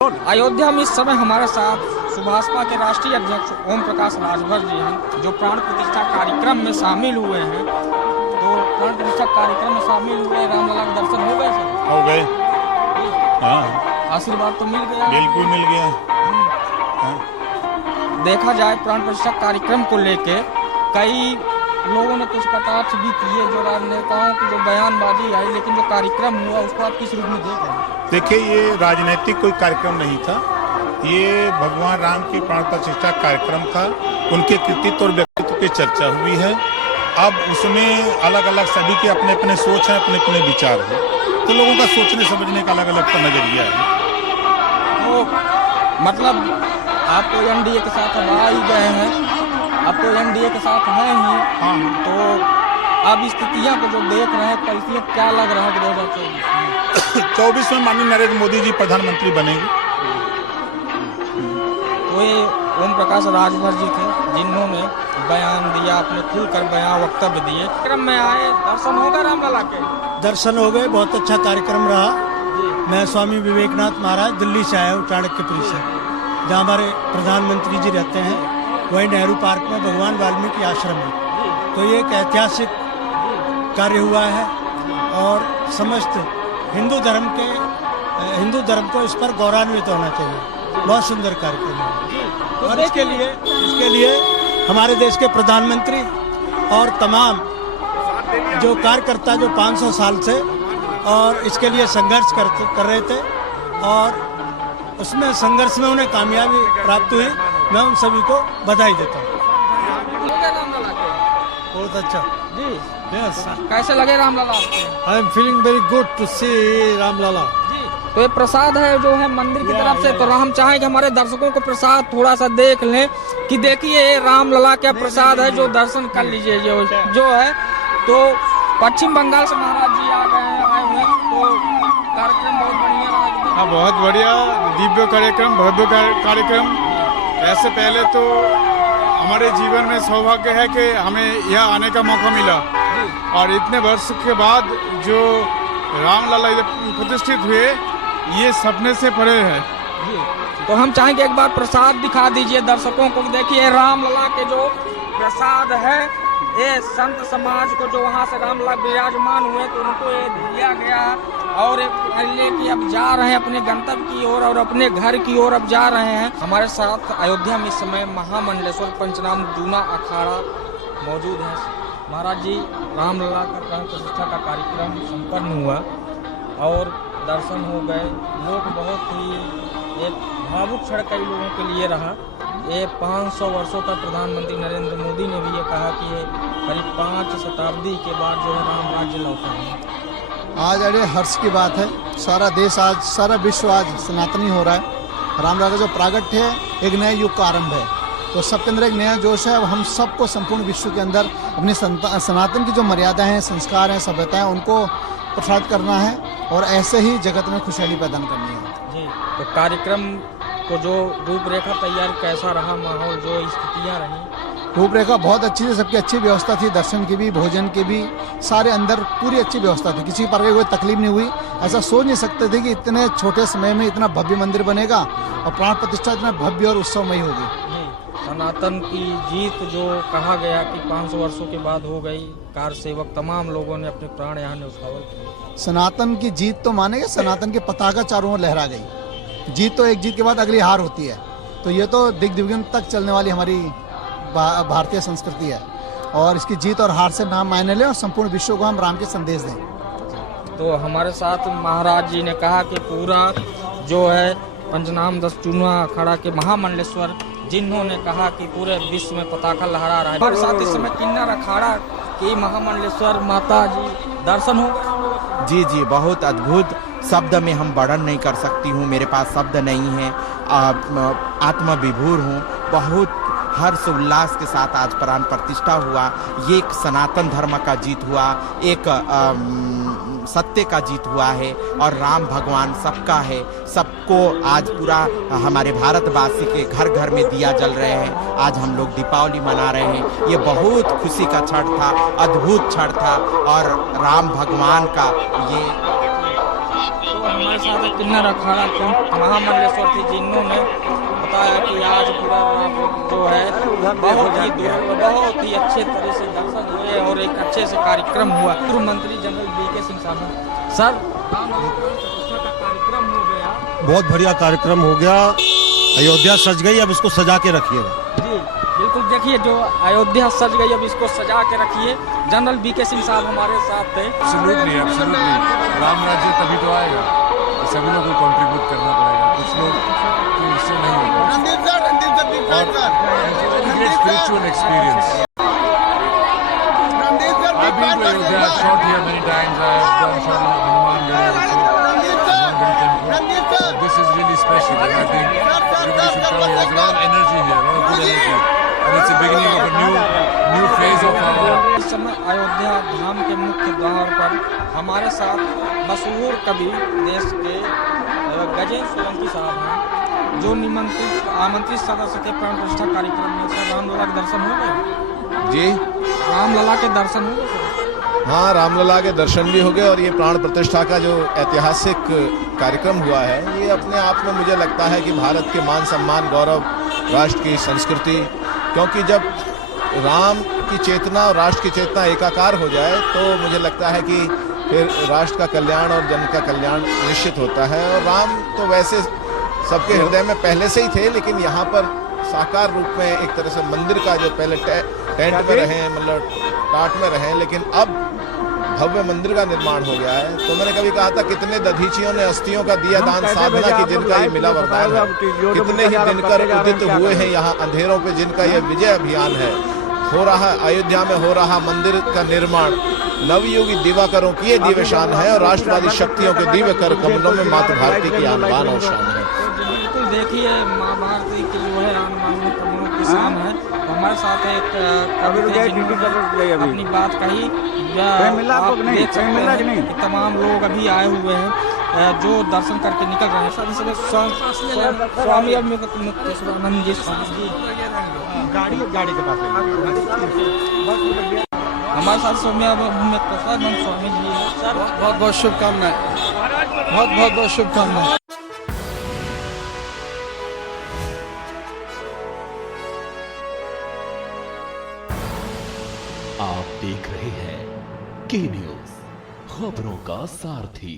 अयोध्या में इस समय हमारे साथ सुभाषपा के राष्ट्रीय अध्यक्ष ओम प्रकाश राजभर जी हैं, जो प्राण प्रतिष्ठा कार्यक्रम में शामिल हुए हैं। तो प्राण प्रतिष्ठा कार्यक्रम में शामिल हुए, रामलला के दर्शन हो गए सर? हो गए। हाँ, आशीर्वाद तो मिल गया? बिल्कुल मिल गया। देखा जाए प्राण प्रतिष्ठा कार्यक्रम को लेके कई लोगों ने कुछ कटाक्ष भी किए, जो राजनेताओं की जो बयानबाजी आई, लेकिन जो कार्यक्रम हुआ उसको आप किस रूप में देख रहे हैं? देखिए, ये राजनीतिक कोई कार्यक्रम नहीं था, ये भगवान राम की प्राण प्रतिष्ठा कार्यक्रम था। उनके कृतित्व और व्यक्तित्व की चर्चा हुई है। अब उसमें अलग अलग सभी के अपने अपने सोच हैं, अपने अपने विचार हैं, तो लोगों का सोचने समझने का अलग अलग नजरिया है। तो मतलब आप तो एनडीए के साथ अब आ ही गए हैं, अब तो एनडीए के साथ हैं ही। हाँ, तो अब स्थितियां को जो देख रहे हैं, परिस्थितियां क्या लग रहा है कि 2024 में माननीय नरेंद्र मोदी जी प्रधानमंत्री बनेंगे। तो ये ओम प्रकाश राजभर जी थे, जिन्होंने बयान दिया, अपने खुलकर बयान वक्तव्य दिए। कार्यक्रम में आए, दर्शन होगा रामलला के? दर्शन हो गए, बहुत अच्छा कार्यक्रम रहा। मैं स्वामी विवेकानंद महाराज दिल्ली से आया हूँ, चाणक्यपुरी से, जहाँ हमारे प्रधानमंत्री जी रहते हैं। वहीं नेहरू पार्क में भगवान वाल्मीकि आश्रम है। तो ये एक ऐतिहासिक कार्य हुआ है और समस्त हिंदू धर्म को इस पर गौरवान्वित होना चाहिए। बहुत सुंदर कार्यक्रम है और इसके लिए हमारे देश के प्रधानमंत्री और तमाम जो कार्यकर्ता जो 500 साल से और इसके लिए संघर्ष कर रहे थे और उसमें संघर्ष में उन्हें कामयाबी प्राप्त हुई। मैं उन सभी को बधाई देता हूँ। बहुत अच्छा जी। यस, कैसे लगे Ramlalla? I am feeling very good to see Ramlalla. जी। तो ये प्रसाद है जो है मंदिर की तरफ से, तो हम चाहें कि हमारे दर्शकों को प्रसाद थोड़ा सा देख लें कि देखिए रामलला क्या प्रसाद है, जो दर्शन कर लीजिए जो है। तो पश्चिम बंगाल से महाराज जी आए हुए, तो कार्यक्रम बहुत बढ़िया रहा। हाँ, बहुत बढ़िया, दिव्य कार्यक्रम, भव्य कार्यक्रम। ऐसे पहले तो हमारे जीवन में सौभाग्य है कि हमें यह आने का मौका मिला और इतने वर्ष के बाद जो रामलला प्रतिष्ठित हुए, ये सपने से परे है। तो हम चाहेंगे एक बार प्रसाद दिखा दीजिए दर्शकों को। देखिए रामलला के जो प्रसाद है, ये संत समाज को जो वहाँ से रामलला विराजमान हुए तो उनको ये दिया गया और पहले कि अब जा रहे हैं अपने गंतव्य की ओर और अपने घर की ओर अब जा रहे हैं। हमारे साथ अयोध्या में इस समय महामंडलेश्वर पंचनाम जूना अखाड़ा मौजूद है। महाराज जी, रामलला का प्राण प्रतिष्ठा का कार्यक्रम संपन्न हुआ और दर्शन हो गए। लोग बहुत ही एक भावुक क्षण कई लोगों के लिए रहा। ये 500 वर्षों का प्रधानमंत्री नरेंद्र मोदी ने भी ये कहा कि ये करीब 5 शताब्दी के बाद जो है राम राज्य लौटा है। आज अरे हर्ष की बात है, सारा देश आज, सारा विश्व आज सनातनी हो रहा है। रामलला का जो प्रागट्य है, एक नए युग का आरंभ है। तो सबके अंदर एक नया जोश है। अब हम सबको संपूर्ण विश्व के अंदर अपनी सनातन की जो मर्यादाएं हैं, संस्कार हैं, सभ्यता है, उनको प्रसारित करना है और ऐसे ही जगत में खुशहाली प्रदान करनी है। जी। तो कार्यक्रम को जो रूपरेखा तैयार कैसा रहा, माहौल जो स्थितियाँ रही? रूपरेखा बहुत अच्छी थी, सबकी अच्छी व्यवस्था थी, दर्शन की भी, भोजन की भी, सारे अंदर पूरी अच्छी व्यवस्था थी। किसी प्रकार की कोई तकलीफ नहीं हुई। ऐसा सोच नहीं सकते थे कि इतने छोटे समय में इतना भव्य मंदिर बनेगा और प्राण प्रतिष्ठा इतना भव्य और उत्सवमयी होगी। सनातन की जीत जो कहा गया कि 500 वर्षों के बाद हो गई, कार सेवक तमाम लोगों ने अपने प्राण यहाँ न्यौछावर किए। सनातन की जीत तो मानेंगे, सनातन की पताका चारों ओर लहरा गई। जीत तो एक जीत के बाद अगली हार होती है। तो ये तो दिग्विजय तक चलने वाली हमारी भारतीय संस्कृति है और इसकी जीत और हार से नाम मायने लें और संपूर्ण विश्व को हम राम के संदेश दें। तो हमारे साथ महाराज जी ने कहा कि पूरा जो है पंचनाम जूना अखाड़ा के महामंडलेश्वर, जिन्होंने कहा कि पूरे विश्व में पताका लहरा रहा है। हमारे साथ इस समय किन्नर अखाड़ा की महामंडलेश्वर माता जी दर्शन हो गए? जी जी, बहुत अद्भुत। शब्द में हम वर्णन नहीं कर सकती हूँ, मेरे पास शब्द नहीं है। आत्मविभोर हूँ। बहुत हर्ष उल्लास के साथ आज प्राण प्रतिष्ठा हुआ। ये एक सनातन धर्म का जीत हुआ, एक सत्य का जीत हुआ है और राम भगवान सबका है। सबको आज पूरा हमारे भारतवासी के घर घर में दिया जल रहे हैं। आज हम लोग दीपावली मना रहे हैं। ये बहुत खुशी का क्षण था, अद्भुत क्षण था और राम भगवान का ये तो हमारे साथ एक किन्नर अखाड़ा के महामंडलेश्वर थे, जिन्होंने बताया कि आज पूरा जो है बहुत ही अच्छे तरह से दर्शन हुए और एक अच्छे से कार्यक्रम हुआ। पूर्व मंत्री जनरल बीके सिंह साहब सर, राम लला प्राण प्रतिष्ठा का कार्यक्रम हो गया, बहुत बढ़िया कार्यक्रम हो गया। अयोध्या सज गई, अब इसको सजा के रखिएगा। जी बिल्कुल, देखिए जो अयोध्या सज गई, अब इसको सजा के रखिए। जनरल बीके सिंह साहब हमारे साथ थे। एब्सोल्युटली राम राज्य तभी तो आएगा, सभी लोगों को कंट्रीब्यूट करना पड़ेगा, कुछ लोग तो इससे नहीं होगा। और great spiritual experience. I've been to Ayodhya, I've shot here many times, I've done shot in Hanuman temple. So this is really special, and I think everybody should come here. There's a lot of energy here, a lot of good energy, and it's the beginning of a new phase of our. इस समय अयोध्या धाम के मुख्य द्वार पर हमारे साथ मशहूर कवि देश के गजेंद्र सोलंकी साहब हैं, जो आमंत्रित सदस्य के प्राण प्रतिष्ठा कार्यक्रम में सर रामलला के दर्शन हो गए। जी, रामलला के दर्शन हो गए। हाँ, रामलला के दर्शन भी हो गए और ये प्राण प्रतिष्ठा का जो ऐतिहासिक कार्यक्रम हुआ है, ये अपने आप में मुझे लगता है कि भारत के मान सम्मान, गौरव, राष्ट्र की संस्कृति, क्योंकि जब राम की चेतना और राष्ट्र की चेतना एकाकार हो जाए तो मुझे लगता है कि फिर राष्ट्र का कल्याण और जन का कल्याण निश्चित होता है। और राम तो वैसे सबके हृदय में पहले से ही थे, लेकिन यहाँ पर साकार रूप में एक तरह से मंदिर का जो पहले टेंट में रहे, मतलब टाट में रहे, लेकिन अब भव्य मंदिर का निर्माण हो गया है। तो मैंने कभी कहा था, कितने दधीचियों ने अस्थियों का दिया दान साधना की, जिनका ये मिला वरदान है। कितने ही दिनकर उदित हुए हैं यहाँ अंधेरों पे, जिनका ये विजय अभियान है। हो रहा अयोध्या में हो रहा मंदिर का निर्माण नवयुगी दिवाकरों की ये दिव्य शान है, और राष्ट्रवादी शक्तियों के दिव्य कर कमलों में मातृ भारती की आन बान और शान है। बिल्कुल, देखिए माँ भारती की जो है आन बान प्रमुख किसान है। तो हमारे साथ एक कवि थे, जिन्होंने अपनी बात कही। आप देख सकते हैं कि तमाम लोग अभी आए हुए हैं जो दर्शन करके निकल रहे हैं। स्वामी मुक्तेश्वरानंद जी स्वामी गाड़ी के पास हमारे साथ मुक्तेश्वरानंद स्वामी जी हैं। सर बहुत बहुत शुभकामनाएं, बहुत शुभकामनाएं। आप देख रहे हैं के न्यूज़, खबरों का सारथी।